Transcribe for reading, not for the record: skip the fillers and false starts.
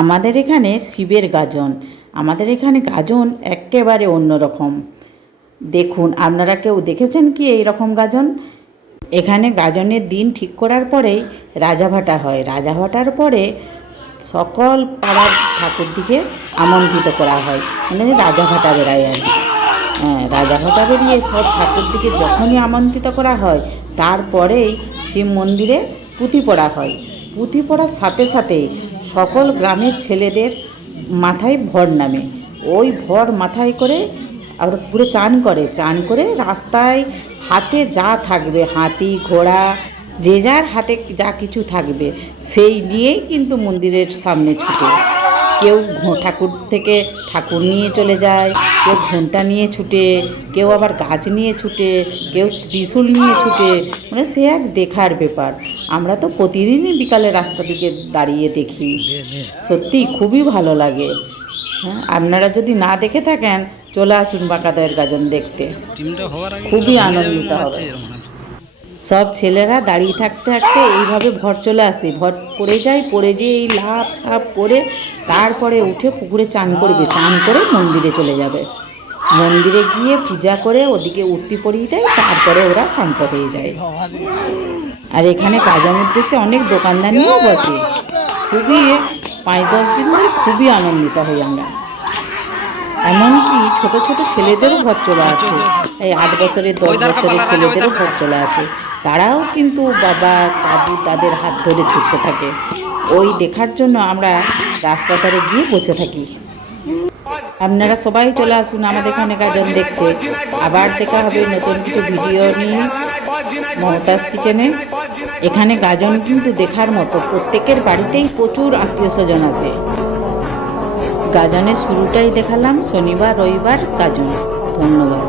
আমাদের এখানে শিবের গাজন, আমাদের এখানে গাজন একেবারে অন্যরকম। দেখুন, আপনারা কেউ দেখেছেন কি এই রকম গাজন? এখানে গাজনের দিন ঠিক করার পরেই রাজাভাটা হয়। রাজাভাটার পরে সকল পাড়ার ঠাকুরদিকে আমন্ত্রিত করা হয়, মানে রাজাভাটা বেড়ায় আর কি। হ্যাঁ, রাজাভাটা বেরিয়ে সব ঠাকুরদিকে যখনই আমন্ত্রিত করা হয়, তারপরেই শিব মন্দিরে পুঁথি পড়া হয়। পুঁথি পড়ার সাথে সাথে সকল গ্রামের ছেলেদের মাথায় ভর নামে। ওই ভর মাথায় করে আর পুরো চান করে রাস্তায় হাতে যা থাকবে, হাতি ঘোড়া যে যার হাতে যা কিছু থাকবে সেই নিয়েই কিন্তু মন্দিরের সামনে ছুটে। কেউ ঠাকুর থেকে ঠাকুর নিয়ে চলে যায়, কেউ ঘণ্টা নিয়ে ছুটে, কেউ আবার গাছ নিয়ে ছুটে, কেউ ত্রিশূল নিয়ে ছুটে। মানে সে এক দেখার ব্যাপার। আমরা তো প্রতিদিনই বিকালে রাস্তা দিকে দাঁড়িয়ে দেখি, সত্যি খুবই ভালো লাগে। হ্যাঁ, আপনারা যদি না দেখে থাকেন চলে আসুন বাঁকাদয়ের গাজন দেখতে, খুবই আনন্দিত হবে। সব ছেলেরা দাঁড়িয়ে থাকতে থাকতে এইভাবে ভর চলে আসে, ভর পড়ে যেয়ে এই লাফ সাপ করে তারপরে উঠে পুকুরে চান করবে, চান করে মন্দিরে চলে যাবে। মন্দিরে গিয়ে পূজা করে ওদিকে উঠতি পরিয়ে দেয়, তারপরে ওরা শান্ত হয়ে যায়। আর এখানে কাজের উদ্দেশ্যে অনেক দোকানদার নিয়েও বসে। খুবই 5-10 দিন ধরে খুবই আনন্দিত হই আমরা। এমনকি ছোট ছোট ছেলেদেরও ভর চলে আসে, এই 8 বছরের 10 বছরের ছেলেদেরও ভর চলে আসে। তারাও কিন্তু বাবা দাদু তাদের হাত ধরে ছুটতে থাকে। ওই দেখার জন্য আমরা রাস্তা ধারে গিয়ে বসে থাকি। আপনারা সবাই চলে আসুন আমাদের এখানে গাজন দেখতে। আবার দেখা হবে নতুন কিছু ভিডিও নিয়ে মমতাজ কিচেনে। এখানে গাজন কিন্তু দেখার মতো, প্রত্যেকের বাড়িতেই প্রচুর আত্মীয় স্বজন আসে। গাজনের শুরুটাই দেখালাম, শনিবার রবিবার গাজন। ধন্যবাদ।